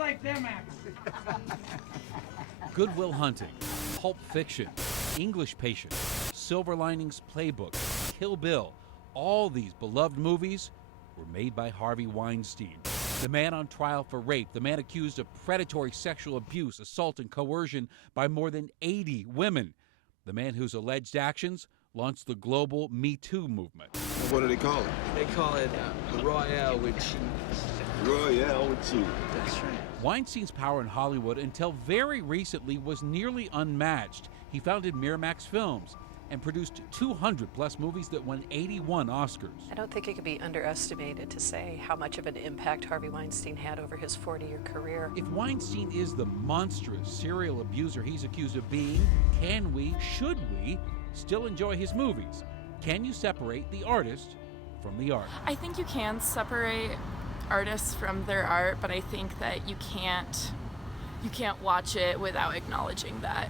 like them actors? Good Will Hunting, Pulp Fiction, English Patient, Silver Linings Playbook, Kill Bill, all these beloved movies were made by Harvey Weinstein. The man on trial for rape, the man accused of predatory sexual abuse, assault, and coercion by more than 80 women. The man whose alleged actions launched the global Me Too movement. What do they call it? They call it Royale with cheese. Royale with cheese. That's right. Weinstein's power in Hollywood until very recently was nearly unmatched. He founded Miramax Films and produced 200-plus movies that won 81 Oscars. I don't think it could be underestimated to say how much of an impact Harvey Weinstein had over his 40-year career. If Weinstein is the monstrous serial abuser he's accused of being, can we, should we, still enjoy his movies? Can you separate the artist from the art? I think you can separate artists from their art, but I think that you can't watch it without acknowledging that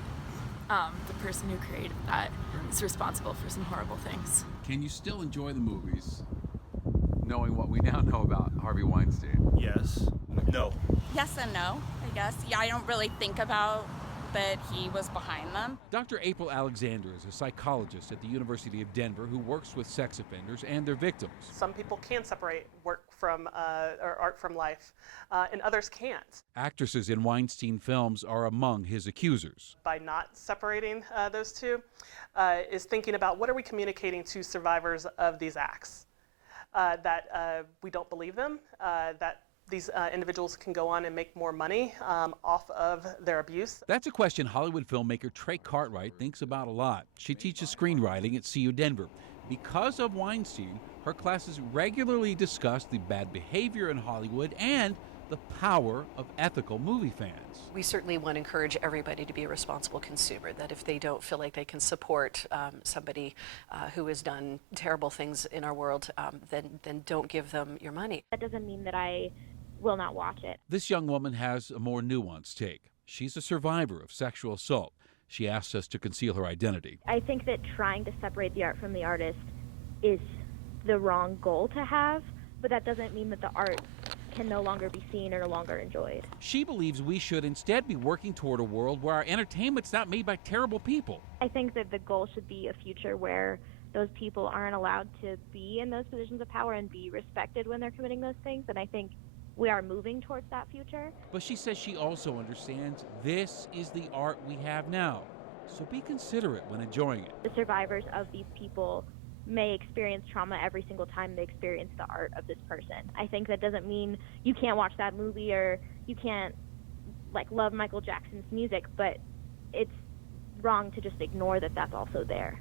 the person who created that is responsible for some horrible things. Can you still enjoy the movies, knowing what we now know about Harvey Weinstein? Yes. No. Yes and no, I guess. Yeah, I don't really think about that he was behind them. Dr. April Alexander is a psychologist at the University of Denver who works with sex offenders and their victims. Some people can separate work from or art from life, and others can't. Actresses in Weinstein films are among his accusers. By not separating those two, is thinking about what are we communicating to survivors of these acts? That we don't believe them, that these individuals can go on and make more money off of their abuse. That's a question Hollywood filmmaker Trey Cartwright thinks about a lot. She teaches screenwriting at CU Denver. Because of Weinstein, her classes regularly discuss the bad behavior in Hollywood and the power of ethical movie fans. We certainly want to encourage everybody to be a responsible consumer, that if they don't feel like they can support somebody who has done terrible things in our world, then don't give them your money. That doesn't mean that I will not watch it. This young woman has a more nuanced take. She's a survivor of sexual assault. She asks us to conceal her identity. I think that trying to separate the art from the artist is the wrong goal to have, but that doesn't mean that the art can no longer be seen or no longer enjoyed. She believes we should instead be working toward a world where our entertainment's not made by terrible people. I think that the goal should be a future where those people aren't allowed to be in those positions of power and be respected when they're committing those things, and I think we are moving towards that future. But she says she also understands this is the art we have now, so be considerate when enjoying it. The survivors of these people may experience trauma every single time they experience the art of this person. I think that doesn't mean you can't watch that movie or you can't love Michael Jackson's music, but it's wrong to just ignore that that's also there.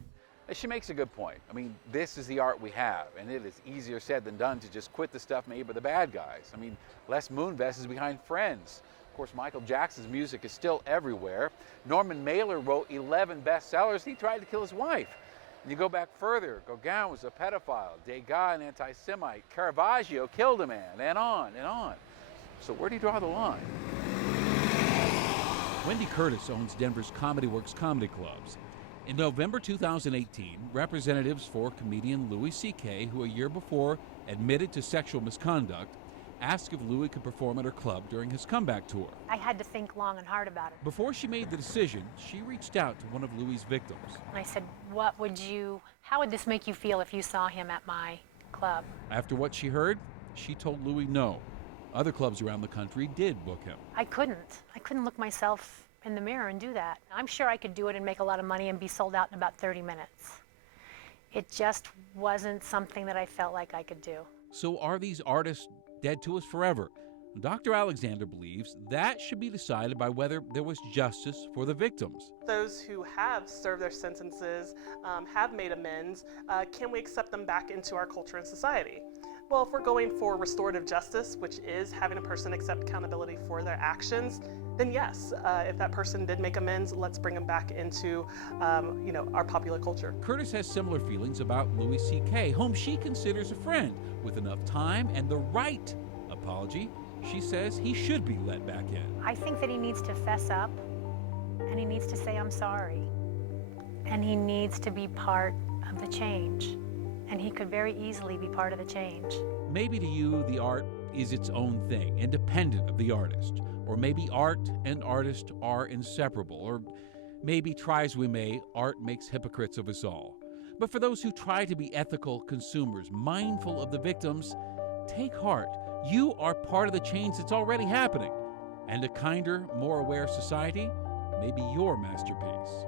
She makes a good point. I mean, this is the art we have, and it is easier said than done to just quit the stuff made by the bad guys. I mean, Les Moonves is behind Friends. Of course, Michael Jackson's music is still everywhere. Norman Mailer wrote 11 bestsellers. He tried to kill his wife. And you go back further, Gauguin was a pedophile, Degas an anti-Semite, Caravaggio killed a man, and on and on. So where do you draw the line? Wendy Curtis owns Denver's Comedy Works comedy clubs. In November 2018, representatives for comedian Louis C.K., who a year before admitted to sexual misconduct, asked if Louis could perform at her club during his comeback tour. I had to think long and hard about it. Before she made the decision, she reached out to one of Louis' victims. And I said, how would this make you feel if you saw him at my club? After what she heard, she told Louis no. Other clubs around the country did book him. I couldn't look myself in the mirror and do that. I'm sure I could do it and make a lot of money and be sold out in about 30 minutes. It just wasn't something that I felt like I could do. So are these artists dead to us forever? Dr. Alexander believes that should be decided by whether there was justice for the victims. Those who have served their sentences, have made amends, can we accept them back into our culture and society? Well, if we're going for restorative justice, which is having a person accept accountability for their actions, then yes, if that person did make amends, let's bring them back into our popular culture. Curtis has similar feelings about Louis C.K., whom she considers a friend. With enough time and the right apology, she says he should be let back in. I think that he needs to fess up, and he needs to say, I'm sorry. And he needs to be part of the change. And he could very easily be part of the change. Maybe to you, the art is its own thing, independent of the artist. Or maybe art and artist are inseparable. Or maybe, try as we may, art makes hypocrites of us all. But for those who try to be ethical consumers, mindful of the victims, take heart. You are part of the change that's already happening. And a kinder, more aware society may be your masterpiece.